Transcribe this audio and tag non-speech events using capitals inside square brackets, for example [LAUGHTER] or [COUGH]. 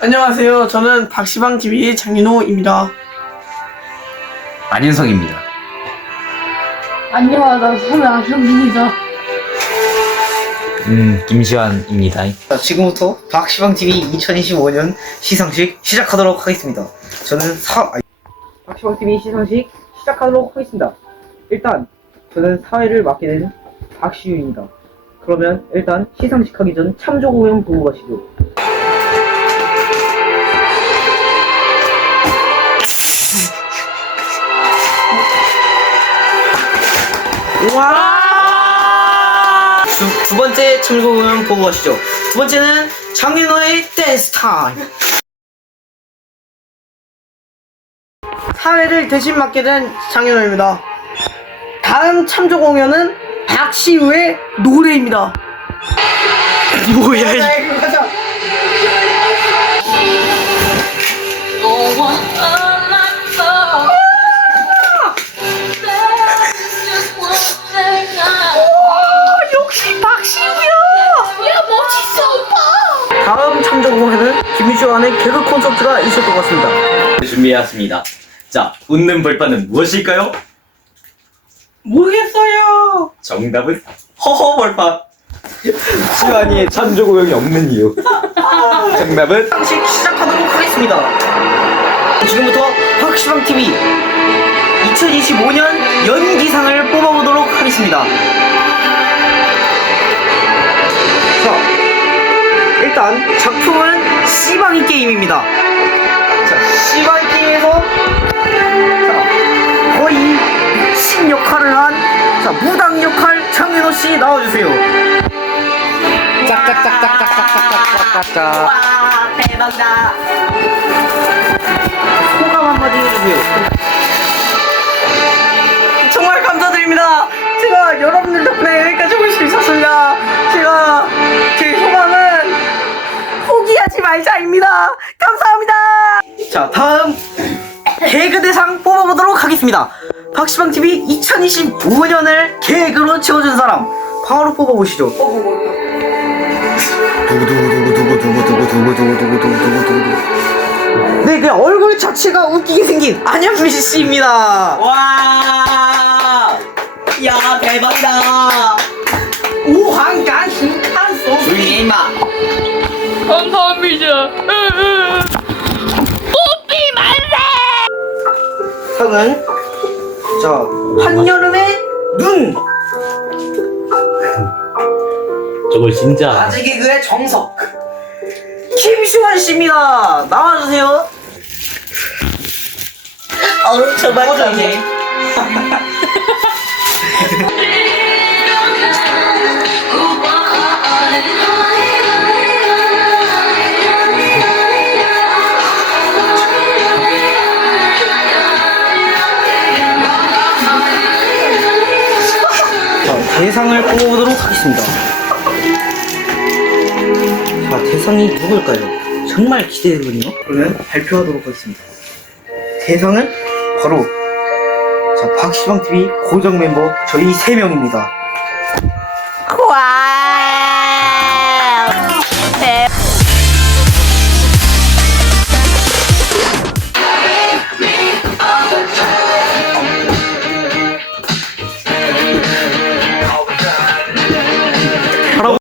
안녕하세요. 저는 박시방 TV의 장윤호입니다. 안윤성입니다. 안녕하다 저는 아현민이다 음, 김시환입니다. 자, 지금부터 박시방TV 2025년 시상식 시작하도록 하겠습니다. 저는 사, 아니, 박시방TV 시상식 시작하도록 하겠습니다. 일단, 저는 사회를 맡게 된 박시윤입니다. 그러면 일단 시상식 하기 전 참조 공연 보고 가시죠. 번째 참조 공연 보고 가시죠. 두 번째는 장윤호의 댄스 타임. 사회를 대신 맡게 된 장윤호입니다. 다음 참조 공연은 박시우의 노래입니다. [LAUGHS] 뭐야, 이 김시환의 개그 콘서트가 있을 것 같습니다. 준비해왔습니다. 자, 웃는 벌판은 무엇일까요? 모르겠어요. 정답은 허허 벌판. 시환이의 참조 고용이 없는 이유. [LAUGHS] 정답은 시상식 시작하도록 하겠습니다. 지금부터 박시방TV 2025년 연기상을 뽑아보도록 하겠습니다. 자, 일단 작품은 씨방이 게임입니다. 자, 씨방이 게임에서 자, 거의 미친 역할을 한 자, 무당 역할 장윤호 씨 나와주세요. 짝짝짝짝짝짝짝짝짝짝. 와, 대박이다. 소감 한마디 해주세요. 정말 감사드립니다. 제가 여러분들 덕분에 여기까지 올 수 있었습니다. 말자입니다. 감사합니다. 자, 다음 개그 대상 뽑아보도록 하겠습니다. 박시방 TV 2025년을 개그로 채워준 사람 바로 뽑아보시죠. 두구두구두구두구두구두구두구두구두구두구두구. 네, 그 얼굴 자체가 웃기게 생긴 안현미 씨입니다. 와, 감사합니다 상은 자 한여름의 눈 저걸 진짜. 아재 개그의 정석 김시환 씨입니다. 나와주세요. 어, 정말 이제. 대상을 뽑아보도록 하겠습니다. 자, 대상이 누굴까요? 정말 기대되거든요. 그러면 발표하도록 하겠습니다. 대상은 바로 자 박시방 TV 고정 멤버 저희 세 명입니다. 와.